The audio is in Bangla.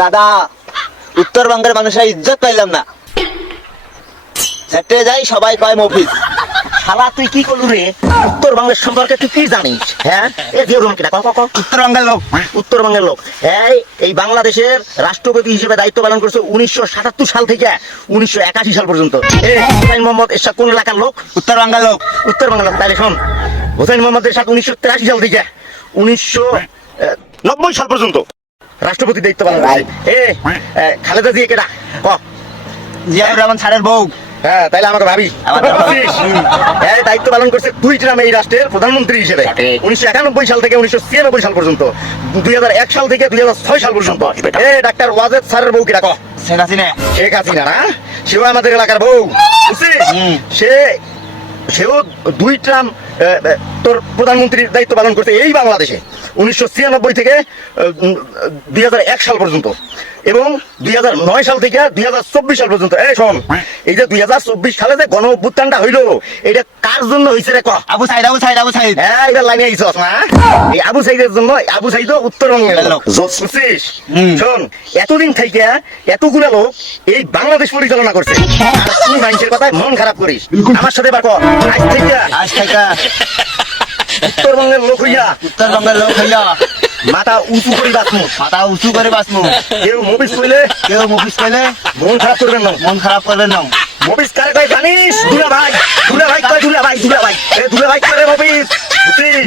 দাদা, উত্তরবঙ্গের মানুষরা ইজ্জত পাইলাম না। সেটে যাই সবাই কয় মফিজ। শালা তুই কি করলু রে? উত্তরবঙ্গের সম্পর্কে তুই কি জানিস? হ্যাঁ, এ দিয়ে উত্তরবঙ্গের লোক। উত্তরবঙ্গের লোক এই বাংলাদেশের রাষ্ট্রপতি হিসেবে দায়িত্ব পালন করছে 1977 সাল থেকে 1981 সাল পর্যন্ত। হুসাইন মোহাম্মদ এরশাদ কোন এলাকার লোক? উত্তরবঙ্গের লোক। উত্তরবঙ্গের লোক। তাইলে শোন, হুসাইন মোহাম্মদ এরশাদ 1983 সাল থেকে 1990 সাল পর্যন্ত রাষ্ট্রপতি দায়িত্ব পালন করছে। খালেদা জিয়া কেডা? জিয়াউর রহমান স্যারের বউ। হ্যাঁ, তাইলে আমাকে ভাবি দায়িত্ব পালন করছে 2 টার্মে এই রাষ্ট্রের প্রধানমন্ত্রী হিসেবে 1991 সাল থেকে 1996 সাল পর্যন্ত, 2001 সাল থেকে 2006 সাল পর্যন্ত। ডাক্তার ওয়াজেদ স্যারের বউ কিরা? শেখ হাসিনা। শেখ হাসিনা না, সেও আমাদের এলাকার বউ। সেও 2 টার্ম তোর প্রধানমন্ত্রীর দায়িত্ব পালন করছে এই বাংলাদেশে 1996 থেকে 2001 সাল পর্যন্ত, এবং 2009 সাল থেকে 2024 সাল পর্যন্ত। শোন, এই যে 2024 সালে যে গণ অভ্যুত্থানটা হইলো, এটা কার জন্য হয়েছে রে? আবু সাইদ, আবু সাইদ, আবু সাইদ। হ্যাঁ, এটা লাইনে আইছস না? এই আবু সাইদের জন্য। আবু সাইদ উত্তরবঙ্গের লোক, বুঝছিস? শোন, এতদিন থেকে এতগুলা লোক এই বাংলাদেশ পরিচালনা করছে, আর তুই মানুষের কথায় মন খারাপ করিস। আমার সাথে বাকো, আজ থেকে উত্তরবঙ্গের লোক হইয়া মাথা উঁচু করে বাঁচমু। কেউ মুভিস কইলে মন খারাপ করবেন না। মুভিস কারে কয় জানিস? দুলা ভাই কয়, দুলা ভাই। দুলা ভাই করে মুভিস, বুঝছিস?